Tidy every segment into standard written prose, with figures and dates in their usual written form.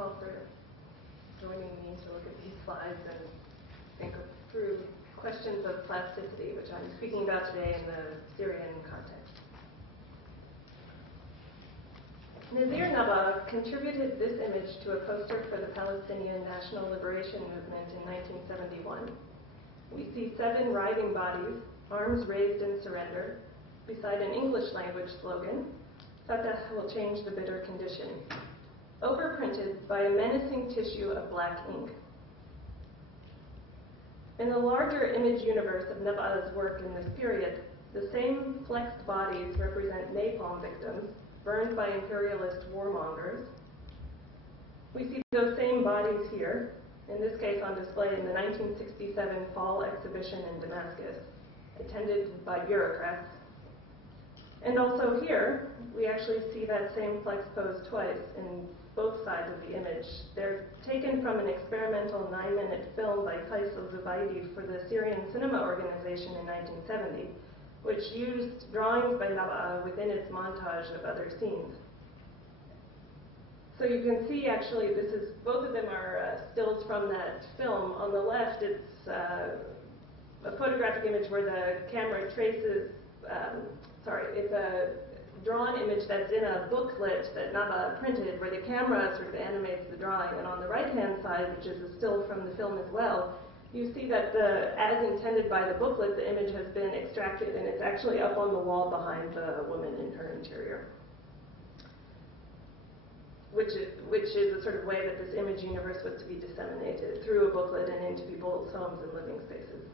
all for joining me to look at these slides and think through questions of plasticity, which I'm speaking about today in the Syrian context. Nazir Nabaa contributed this image to a poster for the Palestinian National Liberation Movement in 1971. We see 7 writhing bodies, arms raised in surrender, beside an English language slogan, Fatah will change the bitter condition, overprinted by a menacing tissue of black ink. In the larger image universe of Nabaa's work in this period, the same flexed bodies represent napalm victims burned by imperialist warmongers. We see those same bodies here, in this case on display in the 1967 fall exhibition in Damascus, attended by bureaucrats. And also here, we actually see that same flex pose twice in both sides of the image. They're taken from an experimental 9-minute film by Faisal Zubaydi for the Syrian Cinema Organization in 1970, which used drawings by Nabaa within its montage of other scenes. So you can see actually both of them are stills from that film. On the left, it's a photographic image where the camera traces, it's a drawn image that's in a booklet that Nabaa printed where the camera sort of animates the drawing. And on the right-hand side, which is a still from the film as well, you see that as intended by the booklet, the image has been extracted and it's actually up on the wall behind the woman in her interior. Which is the sort of way that this image universe was to be disseminated through a booklet and into people's homes and living spaces.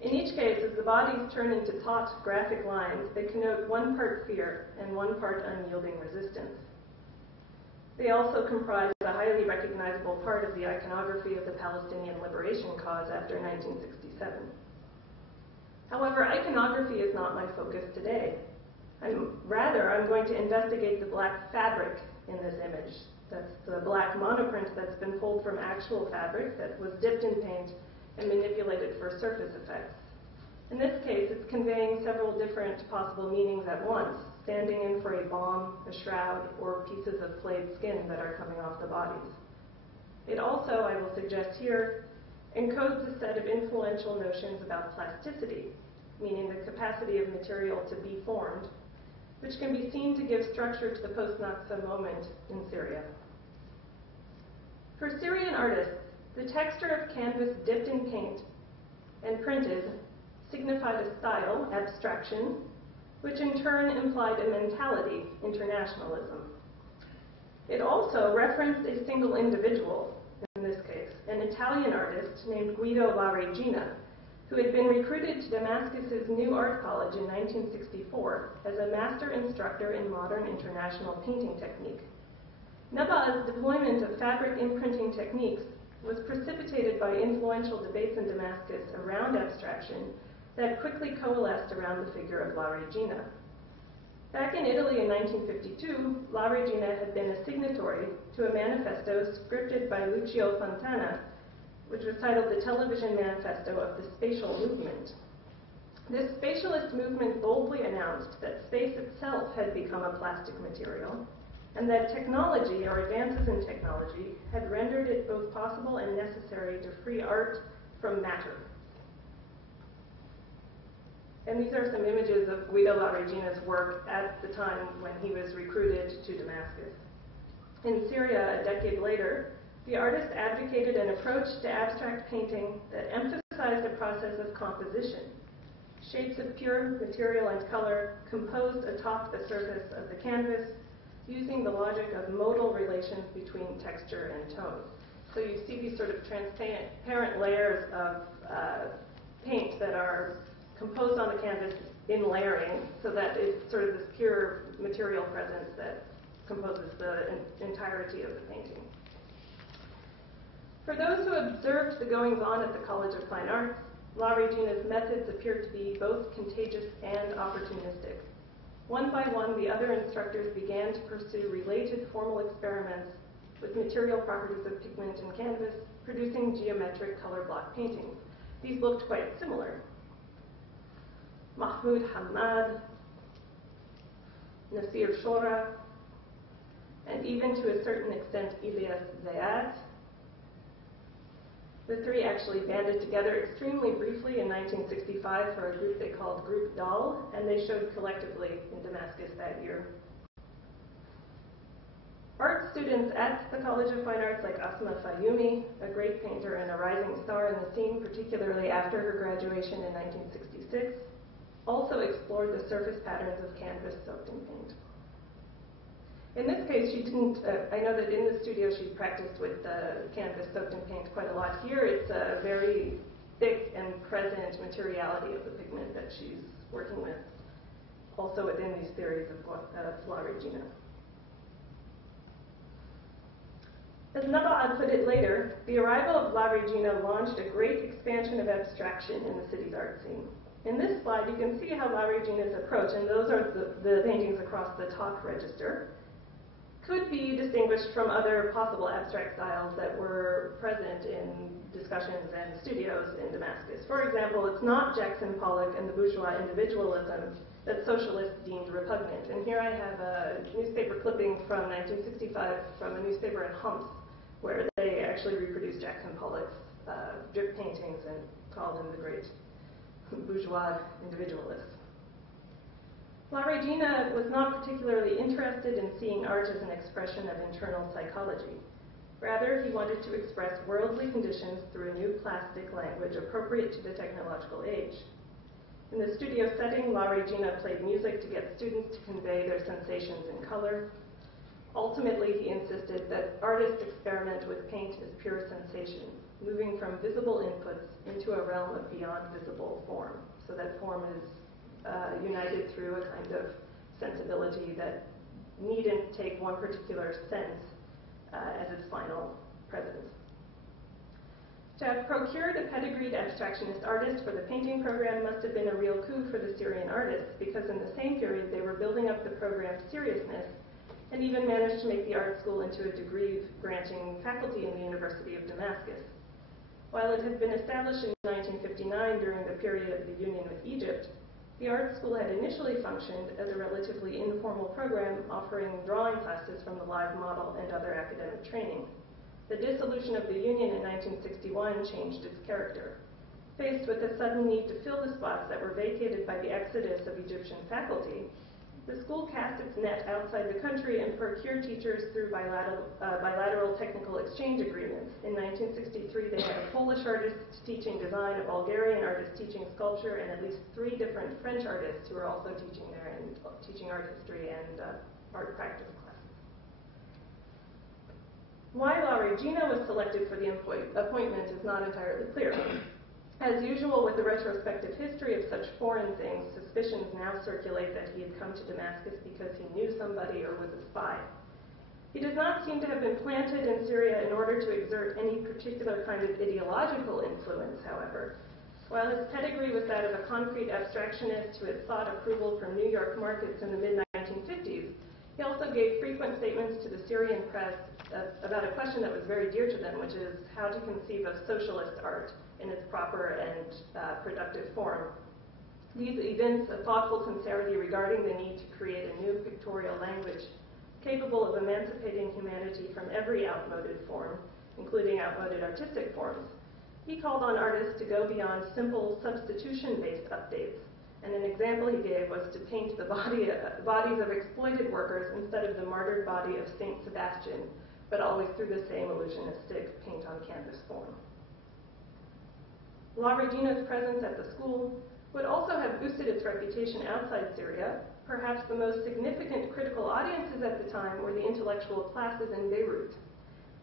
In each case, as the bodies turn into taut graphic lines, they connote one part fear and one part unyielding resistance. They also comprise a highly recognizable part of the iconography of the Palestinian liberation cause after 1967. However, iconography is not my focus today. Rather, I'm going to investigate the black fabric in this image. That's the black monoprint that's been pulled from actual fabric that was dipped in paint and manipulated for surface effects. In this case, it's conveying several different possible meanings at once, standing in for a bomb, a shroud, or pieces of flayed skin that are coming off the bodies. It also, I will suggest here, encodes a set of influential notions about plasticity, meaning the capacity of material to be formed, which can be seen to give structure to the post-Nakba moment in Syria. For Syrian artists, the texture of canvas dipped in paint and printed signified a style, abstraction, which in turn implied a mentality, internationalism. It also referenced a single individual, in this case, an Italian artist named Guido La Regina, who had been recruited to Damascus's New Art College in 1964 as a master instructor in modern international painting technique. Nabaa's deployment of fabric imprinting techniques was precipitated by influential debates in Damascus around abstraction that quickly coalesced around the figure of La Regina. Back in Italy in 1952, La Regina had been a signatory to a manifesto scripted by Lucio Fontana, which was titled The Television Manifesto of the Spatial Movement. This spatialist movement boldly announced that space itself had become a plastic material, and that technology, or advances in technology, had rendered it both possible and necessary to free art from matter. And these are some images of Guido La Regina's work at the time when he was recruited to Damascus. In Syria, a decade later, the artist advocated an approach to abstract painting that emphasized a process of composition, shapes of pure material and color composed atop the surface of the canvas, using the logic of modal relations between texture and tone. So you see these sort of transparent layers of paint that are composed on the canvas in layering, so that it's sort of this pure material presence that composes the entirety of the painting. For those who observed the goings-on at the College of Fine Arts, La Regina's methods appeared to be both contagious and opportunistic. One by one, the other instructors began to pursue related formal experiments with material properties of pigment and canvas, producing geometric color block paintings. These looked quite similar. Mahmoud Hamad, Nasir Shora, and even to a certain extent Ilyas Zayat. The three actually banded together extremely briefly in 1965 for a group they called Group Dal, and they showed collectively in Damascus that year. Art students at the College of Fine Arts, like Asma Fayumi, a great painter and a rising star in the scene, particularly after her graduation in 1966, also explored the surface patterns of canvas soaked in paint. In this case, she didn't, I know that in the studio she practiced with canvas soaked in paint quite a lot. Here it's a very thick and present materiality of the pigment that she's working with, also within these theories of La Regina. As Naba'ad put it later, the arrival of La Regina launched a great expansion of abstraction in the city's art scene. In this slide, you can see how La Regina's approach, and those are the paintings across the top register, could be distinguished from other possible abstract styles that were present in discussions and studios in Damascus. For example, it's not Jackson Pollock and the bourgeois individualism that socialists deemed repugnant. And here I have a newspaper clipping from 1965 from a newspaper in Homs, where they actually reproduced Jackson Pollock's drip paintings and called him the great bourgeois individualist. La Regina was not particularly interested in seeing art as an expression of internal psychology. Rather, he wanted to express worldly conditions through a new plastic language appropriate to the technological age. In the studio setting, La Regina played music to get students to convey their sensations in color. Ultimately, he insisted that artists experiment with paint as pure sensation, moving from visible inputs into a realm of beyond visible form, so that form is united through a kind of sensibility that needn't take one particular sense as its final presence. To have procured a pedigreed abstractionist artist for the painting program must have been a real coup for the Syrian artists, because in the same period they were building up the program's seriousness and even managed to make the art school into a degree-granting faculty in the University of Damascus. While it had been established in 1959 during the period of the union with Egypt, the art school had initially functioned as a relatively informal program offering drawing classes from the live model and other academic training. The dissolution of the union in 1961 changed its character. Faced with the sudden need to fill the spots that were vacated by the exodus of Egyptian faculty, the school cast its net outside the country and procured teachers through bilateral technical exchange agreements. In 1963, they had a Polish artist teaching design, a Bulgarian artist teaching sculpture, and at least 3 different French artists who were also teaching there and teaching art history and art practice classes. Why La Regina was selected for the appointment is not entirely clear. As usual with the retrospective history of such foreign things, suspicions now circulate that he had come to Damascus because he knew somebody or was a spy. He does not seem to have been planted in Syria in order to exert any particular kind of ideological influence, however. While his pedigree was that of a concrete abstractionist who had sought approval from New York markets in the mid-1950s, he also gave frequent statements to the Syrian press about a question that was very dear to them, which is how to conceive of socialist art in its proper and productive form. These evince a thoughtful sincerity regarding the need to create a new pictorial language capable of emancipating humanity from every outmoded form, including outmoded artistic forms. He called on artists to go beyond simple substitution-based updates, and an example he gave was to paint the bodies of exploited workers instead of the martyred body of Saint Sebastian, but always through the same illusionistic paint-on-canvas form. La Regina's presence at the school would also have boosted its reputation outside Syria. Perhaps the most significant critical audiences at the time were the intellectual classes in Beirut.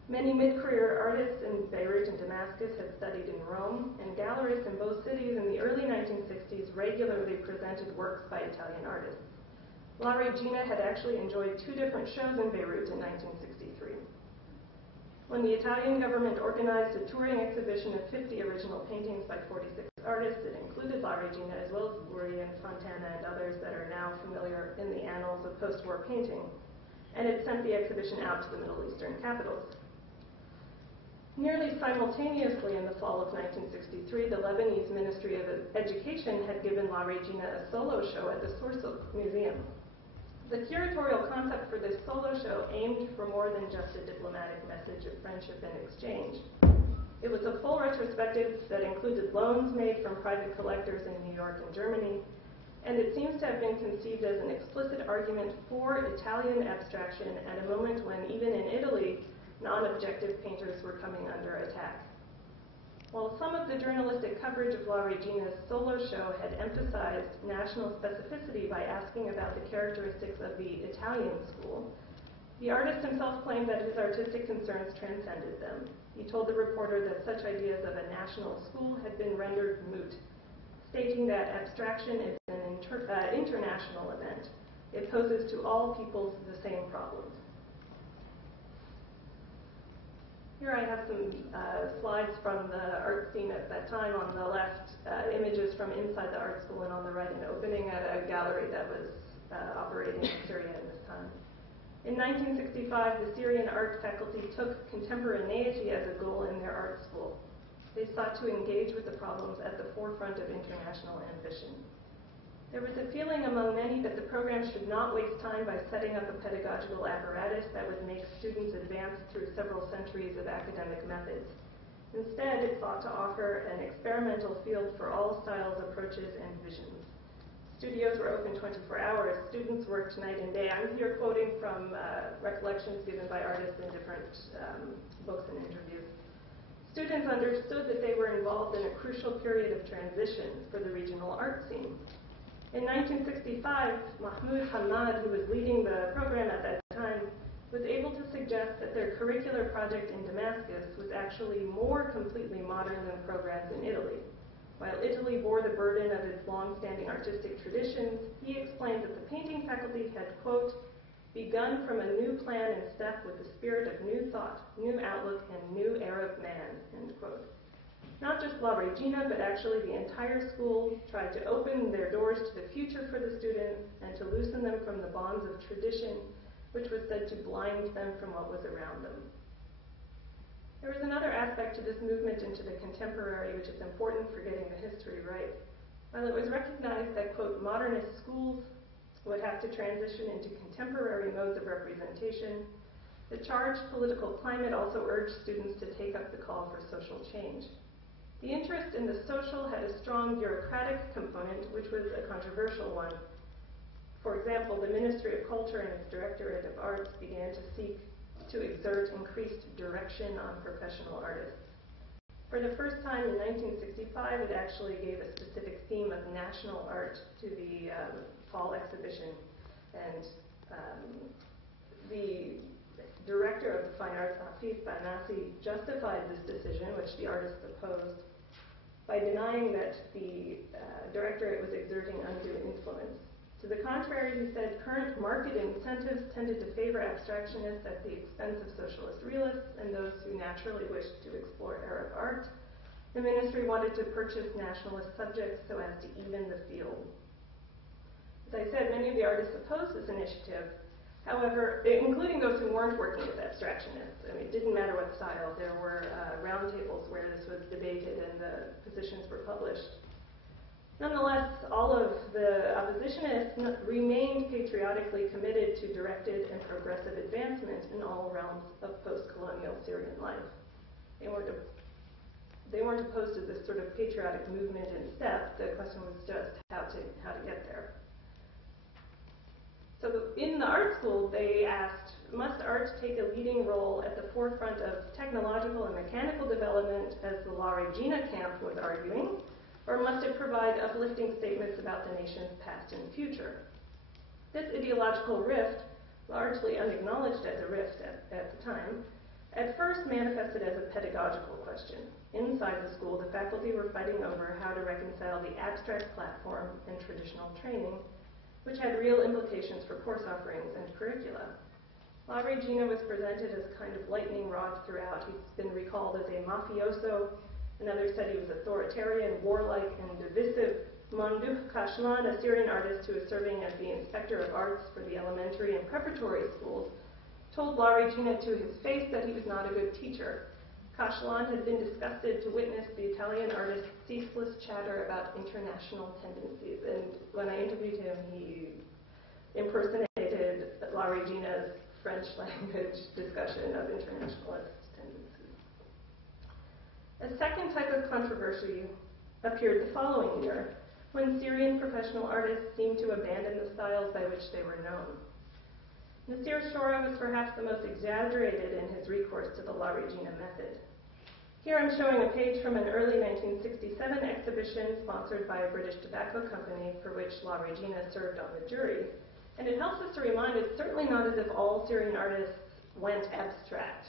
Many mid-career artists in Beirut and Damascus had studied in Rome, and gallerists in both cities in the early 1960s regularly presented works by Italian artists. La Regina had actually enjoyed 2 different shows in Beirut in 1963. When the Italian government organized a touring exhibition of 50 original paintings by 46 artists, it included La Regina as well as Buri and Fontana and others that are now familiar in the annals of post-war painting, and it sent the exhibition out to the Middle Eastern capitals. Nearly simultaneously in the fall of 1963, the Lebanese Ministry of Education had given La Regina a solo show at the Soursouk Museum. The curatorial concept for this solo show aimed for more than just a diplomatic message of friendship and exchange. It was a full retrospective that included loans made from private collectors in New York and Germany, and it seems to have been conceived as an explicit argument for Italian abstraction at a moment when, even in Italy, non-objective painters were coming under attack. While some of the journalistic coverage of La Regina's solo show had emphasized national specificity by asking about the characteristics of the Italian school, the artist himself claimed that his artistic concerns transcended them. He told the reporter that such ideas of a national school had been rendered moot, stating that abstraction is an international event. It poses to all peoples the same problems. Here I have some slides from the art scene at that time. On the left, images from inside the art school, and on the right, an opening at a gallery that was operating in Syria at this time. In 1965, the Syrian art faculty took contemporaneity as a goal in their art school. They sought to engage with the problems at the forefront of international ambition. There was a feeling among many that the program should not waste time by setting up a pedagogical apparatus that would make students advance through several centuries of academic methods. Instead, it sought to offer an experimental field for all styles, approaches, and visions. Studios were open 24 hours. Students worked night and day. I'm here quoting from recollections given by artists in different books and interviews. Students understood that they were involved in a crucial period of transition for the regional art scene. In 1965, Mahmoud Hamad, who was leading the program at that time, was able to suggest that their curricular project in Damascus was actually more completely modern than programs in Italy. While Italy bore the burden of its long-standing artistic traditions, he explained that the painting faculty had, quote, begun from a new plan and step with the spirit of new thought, new outlook, and new Arab man, end quote. Not just La Regina, but actually the entire school tried to open their doors to the future for the students and to loosen them from the bonds of tradition, which was said to blind them from what was around them. There was another aspect to this movement into the contemporary which is important for getting the history right. While it was recognized that, quote, modernist schools would have to transition into contemporary modes of representation, the charged political climate also urged students to take up the call for social change. The interest in the social had a strong bureaucratic component, which was a controversial one. For example, the Ministry of Culture and its Directorate of Arts began to seek to exert increased direction on professional artists. For the first time in 1965, it actually gave a specific theme of national art to the fall exhibition. And the director of the Fine Arts, Afif Banasi, justified this decision, which the artists opposed, by denying that the directorate was exerting undue influence. To the contrary, he said, current market incentives tended to favor abstractionists at the expense of socialist realists and those who naturally wished to explore Arab art. The ministry wanted to purchase nationalist subjects so as to even the field. As I said, many of the artists opposed this initiative. However, including those who weren't working with abstractionists. I mean, it didn't matter what style. There were roundtables where this was debated and the positions were published. Nonetheless, all of the oppositionists remained patriotically committed to directed and progressive advancement in all realms of post-colonial Syrian life. They weren't opposed to this sort of patriotic movement in step. The question was just how to get there. So in the art school, they asked, must art take a leading role at the forefront of technological and mechanical development, as the La Regina camp was arguing, or must it provide uplifting statements about the nation's past and future? This ideological rift, largely unacknowledged as a rift at the time, at first manifested as a pedagogical question. Inside the school, the faculty were fighting over how to reconcile the abstract platform and traditional training, which had real implications for course offerings and curricula. La Regina was presented as a kind of lightning rod throughout. He's been recalled as a mafioso. Another said he was authoritarian, warlike, and divisive. Mamdouh Kashlan, a Syrian artist who was serving as the inspector of arts for the elementary and preparatory schools, told La Regina to his face that he was not a good teacher. Kashlan had been disgusted to witness the Italian artist's ceaseless chatter about international tendencies, and when I interviewed him, he impersonated La Regina's French language discussion of internationalist tendencies. A second type of controversy appeared the following year, when Syrian professional artists seemed to abandon the styles by which they were known. Nasir Shora was perhaps the most exaggerated in his recourse to the La Regina method. Here I'm showing a page from an early 1967 exhibition sponsored by a British tobacco company for which La Regina served on the jury, and it helps us to remind it's certainly not as if all Syrian artists went abstract.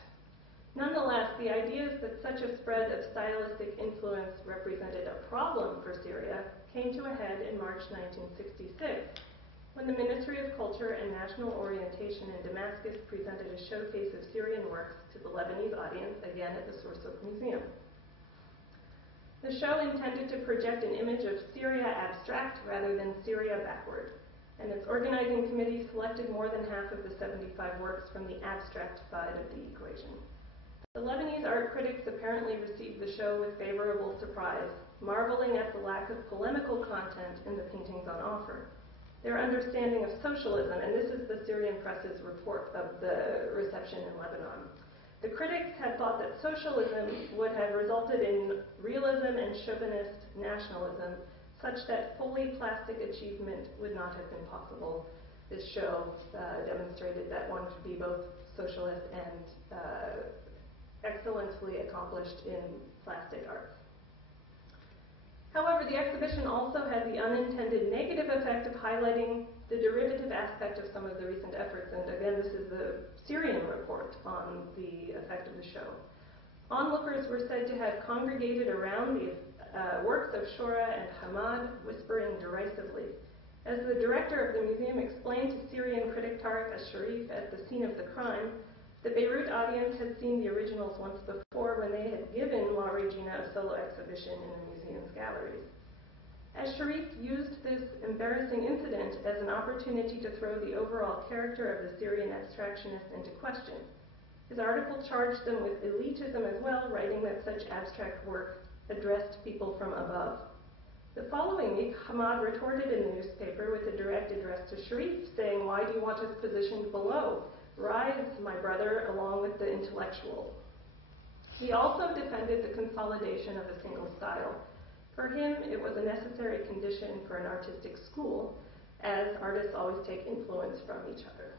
Nonetheless, the ideas that such a spread of stylistic influence represented a problem for Syria came to a head in March 1966, when the Ministry of Culture and National Orientation in Damascus presented a showcase of Syrian works to the Lebanese audience, again at the Soursouk Museum. The show intended to project an image of Syria abstract rather than Syria backward, and its organizing committee selected more than half of the 75 works from the abstract side of the equation. The Lebanese art critics apparently received the show with favorable surprise, marveling at the lack of polemical content in the paintings on offer. Their understanding of socialism, and this is the Syrian press's report of the reception in Lebanon. The critics had thought that socialism would have resulted in realism and chauvinist nationalism, such that fully plastic achievement would not have been possible. This show demonstrated that one could be both socialist and excellently accomplished in plastic arts. However, the exhibition also had the unintended negative effect of highlighting the derivative aspect of some of the recent efforts, and again, this is the Syrian report on the effect of the show. Onlookers were said to have congregated around the works of Shora and Hamad, whispering derisively. As the director of the museum explained to Syrian critic Tariq al-Sharif at the scene of the crime, the Beirut audience had seen the originals once before when they had given La Regina a solo exhibition in the museum's galleries. As Sharif used this embarrassing incident as an opportunity to throw the overall character of the Syrian abstractionists into question. His article charged them with elitism as well, writing that such abstract work addressed people from above. The following week, Hamad retorted in the newspaper with a direct address to Sharif, saying, "Why do you want us positioned below? Rise, my brother, along with the intellectuals." He also defended the consolidation of a single style. For him, it was a necessary condition for an artistic school, as artists always take influence from each other.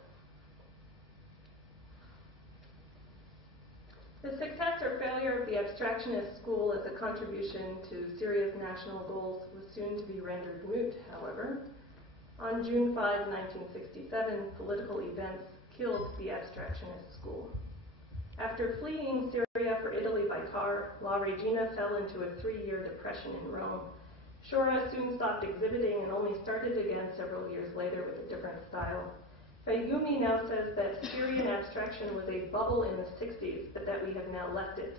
The success or failure of the abstractionist school as a contribution to Syria's national goals was soon to be rendered moot, however. On June 5, 1967, political events killed the abstractionist school. After fleeing Syria for Italy by car, La Regina fell into a 3-year depression in Rome. Shora soon stopped exhibiting and only started again several years later with a different style. Fayyoumi now says that Syrian abstraction was a bubble in the 60s, but that we have now left it.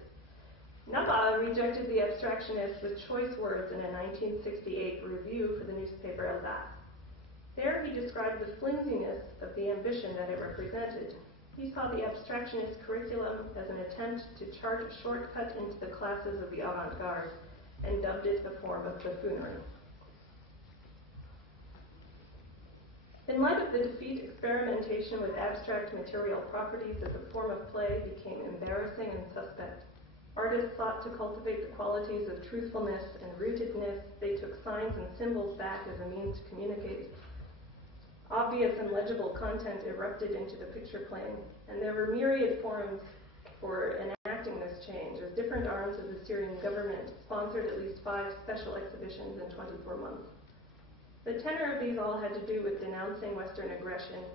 Naba rejected the abstractionists with choice words in a 1968 review for the newspaper Al-Ba'ath. There he described the flimsiness of the ambition that it represented. He saw the abstractionist curriculum as an attempt to chart a shortcut into the classes of the Avant-Garde, and dubbed it a form of buffoonery. In light of the defeat, experimentation with abstract material properties as a form of play became embarrassing and suspect. Artists sought to cultivate the qualities of truthfulness and rootedness. They took signs and symbols back as a means to communicate. Obvious and legible content erupted into the picture plane, and there were myriad forums for enacting this change, as different arms of the Syrian government sponsored at least 5 special exhibitions in 24 months. The tenor of these all had to do with denouncing Western aggression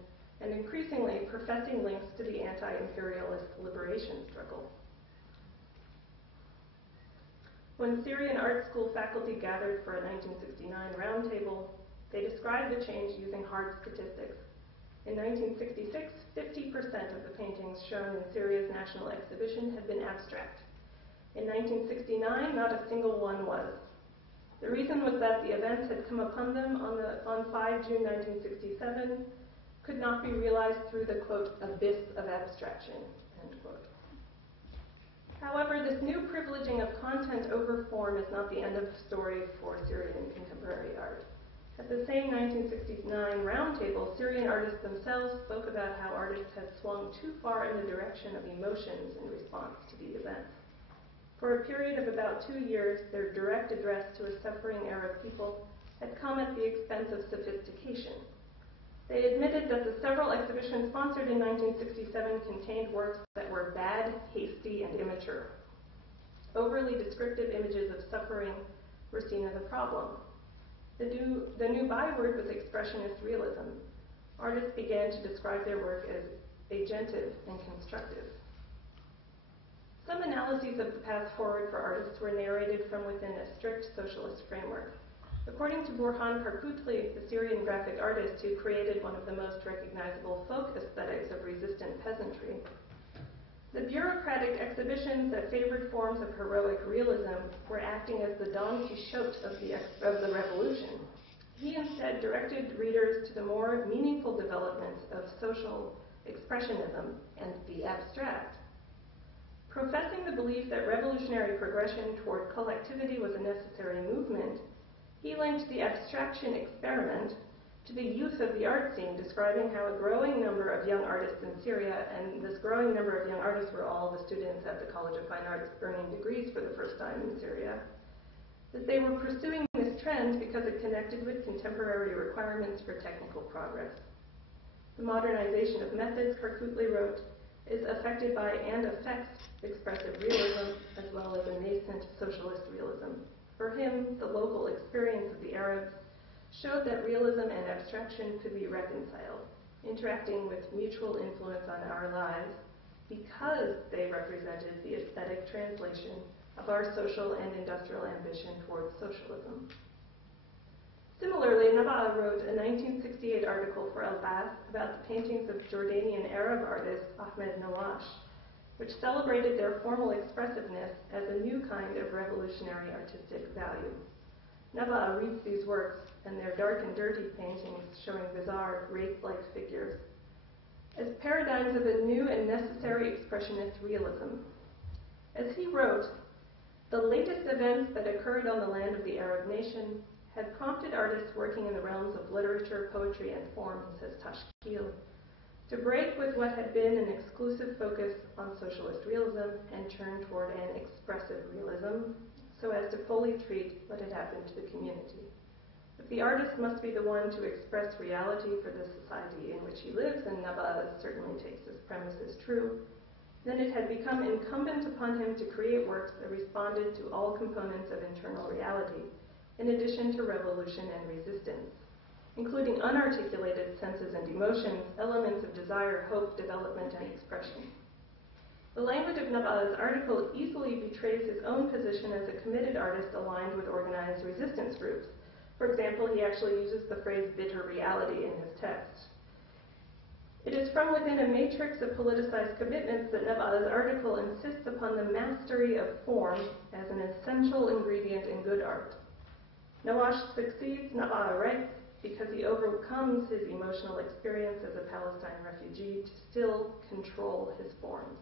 and increasingly professing links to the anti-imperialist liberation struggle. When Syrian art school faculty gathered for a 1969 roundtable, they described the change using hard statistics. In 1966, 50% of the paintings shown in Syria's national exhibition had been abstract. In 1969, not a single one was. The reason was that the events had come upon them on 5 June 1967, could not be realized through the, quote, abyss of abstraction, end quote. However, this new privileging of content over form is not the end of the story for Syrian contemporary art. At the same 1969 roundtable, Syrian artists themselves spoke about how artists had swung too far in the direction of emotions in response to the events. For a period of about 2 years, their direct address to a suffering Arab people had come at the expense of sophistication. They admitted that the several exhibitions sponsored in 1967 contained works that were bad, hasty, and immature. Overly descriptive images of suffering were seen as a problem. The new byword was expressionist realism. Artists began to describe their work as agentive and constructive. Some analyses of the path forward for artists were narrated from within a strict socialist framework. According to Burhan Karkutli, the Syrian graphic artist who created one of the most recognizable folk aesthetics of resistant peasantry, the bureaucratic exhibitions that favored forms of heroic realism were acting as the Don Quixote of the revolution. He instead directed readers to the more meaningful development of social expressionism and the abstract. Professing the belief that revolutionary progression toward collectivity was a necessary movement, he linked the abstraction experiment to the youth of the art scene, describing how a growing number of young artists in Syria, and this growing number of young artists were all the students at the College of Fine Arts earning degrees for the first time in Syria, that they were pursuing this trend because it connected with contemporary requirements for technical progress. The modernization of methods, Karkutli wrote, is affected by and affects expressive realism as well as a nascent socialist realism. For him, the local experience of the Arabs showed that realism and abstraction could be reconciled, interacting with mutual influence on our lives because they represented the aesthetic translation of our social and industrial ambition towards socialism. Similarly, Nabaa wrote a 1968 article for Al-Baath about the paintings of Jordanian Arab artist Ahmed Nawash, which celebrated their formal expressiveness as a new kind of revolutionary artistic value. Nabaa reads these works and their dark and dirty paintings showing bizarre, wraith-like figures as paradigms of a new and necessary expressionist realism. As he wrote, the latest events that occurred on the land of the Arab nation had prompted artists working in the realms of literature, poetry, and form, says Tashkil, to break with what had been an exclusive focus on socialist realism and turn toward an expressive realism so as to fully treat what had happened to the community. If the artist must be the one to express reality for the society in which he lives, and Nabaa certainly takes this premise as true, then it had become incumbent upon him to create works that responded to all components of internal reality, in addition to revolution and resistance, including unarticulated senses and emotions, elements of desire, hope, development, and expression. The language of Nabaa's article easily betrays his own position as a committed artist aligned with organized resistance groups. For example, he actually uses the phrase bitter reality in his text. It is from within a matrix of politicized commitments that Nabaa's article insists upon the mastery of form as an essential ingredient in good art. Nawash succeeds, Nabaa writes, because he overcomes his emotional experience as a Palestine refugee to still control his forms.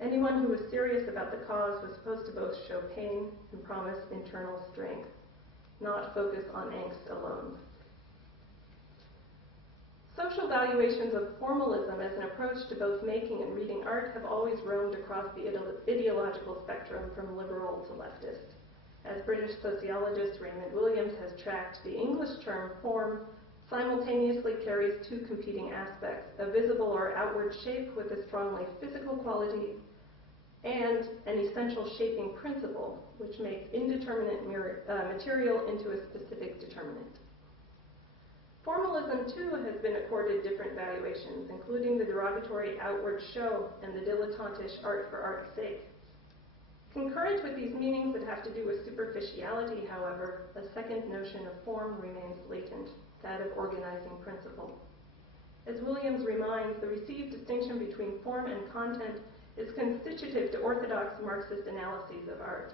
Anyone who was serious about the cause was supposed to both show pain and promise internal strength, not focus on angst alone. Social valuations of formalism as an approach to both making and reading art have always roamed across the ideological spectrum from liberal to leftist. As British sociologist Raymond Williams has tracked, the English term form simultaneously carries two competing aspects, a visible or outward shape with a strongly physical quality, and an essential shaping principle, which makes indeterminate material into a specific determinant. Formalism, too, has been accorded different valuations, including the derogatory outward show and the dilettantish art for art's sake. Concurrent with these meanings that have to do with superficiality, however, a second notion of form remains latent, that of organizing principle. As Williams reminds, the received distinction between form and content is constitutive to orthodox Marxist analyses of art.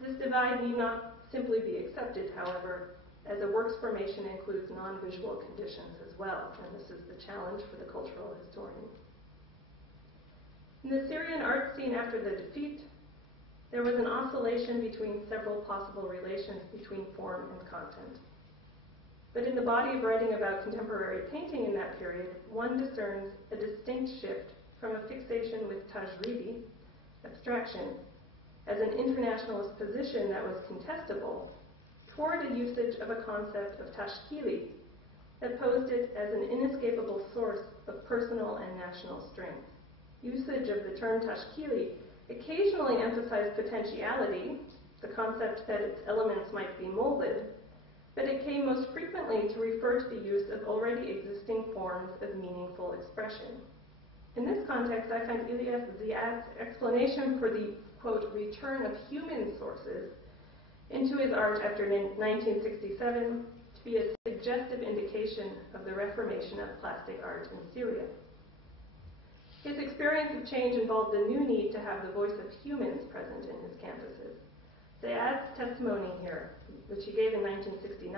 This divide need not simply be accepted, however, as a work's formation includes non-visual conditions as well, and this is the challenge for the cultural historian. In the Syrian art scene after the defeat, there was an oscillation between several possible relations between form and content. But in the body of writing about contemporary painting in that period, one discerns a distinct shift from a fixation with tajribi, abstraction, as an internationalist position that was contestable, toward a usage of a concept of tashkili that posed it as an inescapable source of personal and national strength. Usage of the term tashkili occasionally emphasized potentiality, the concept that its elements might be molded, but it came most frequently to refer to the use of already existing forms of meaningful expression. In this context, I find Ilyas Ziad's explanation for the, quote, return of human sources into his art after 1967 to be a suggestive indication of the reformation of plastic art in Syria. His experience of change involved the new need to have the voice of humans present in his canvases. Ziad's testimony here, which he gave in 1969,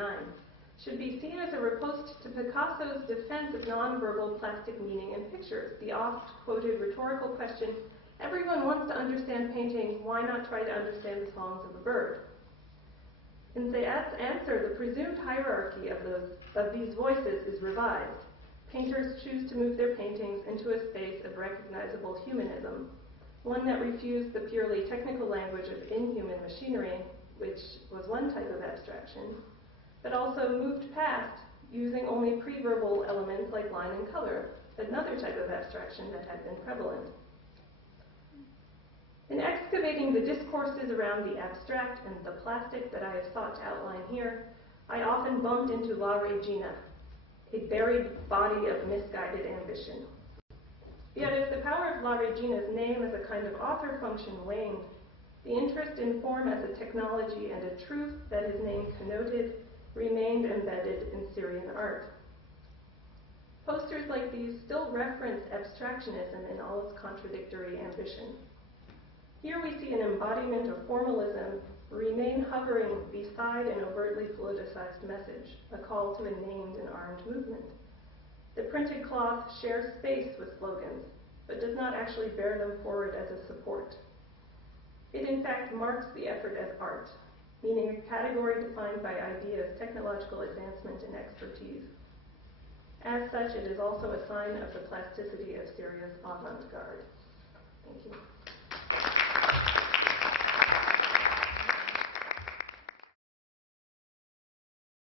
should be seen as a riposte to Picasso's defense of nonverbal plastic meaning in pictures, the oft-quoted rhetorical question, everyone wants to understand painting, why not try to understand the songs of a bird? In Ziad's answer, the presumed hierarchy of these voices is revised. Painters choose to move their paintings into a space of recognizable humanism, one that refused the purely technical language of inhuman machinery, which was one type of abstraction, but also moved past using only pre-verbal elements like line and color, another type of abstraction that had been prevalent. In excavating the discourses around the abstract and the plastic that I have sought to outline here, I often bumped into La Regina, a buried body of misguided ambition. Yet as the power of La Regina's name as a kind of author function waned, the interest in form as a technology and a truth that his name connoted remained embedded in Syrian art. Posters like these still reference abstractionism in all its contradictory ambition. Here we see an embodiment of formalism remain hovering beside an overtly politicized message, a call to a named and armed movement. The printed cloth shares space with slogans, but does not actually bear them forward as a support. It in fact marks the effort as art, meaning a category defined by ideas, technological advancement, and expertise. As such, it is also a sign of the plasticity of Syria's avant-garde. Thank you.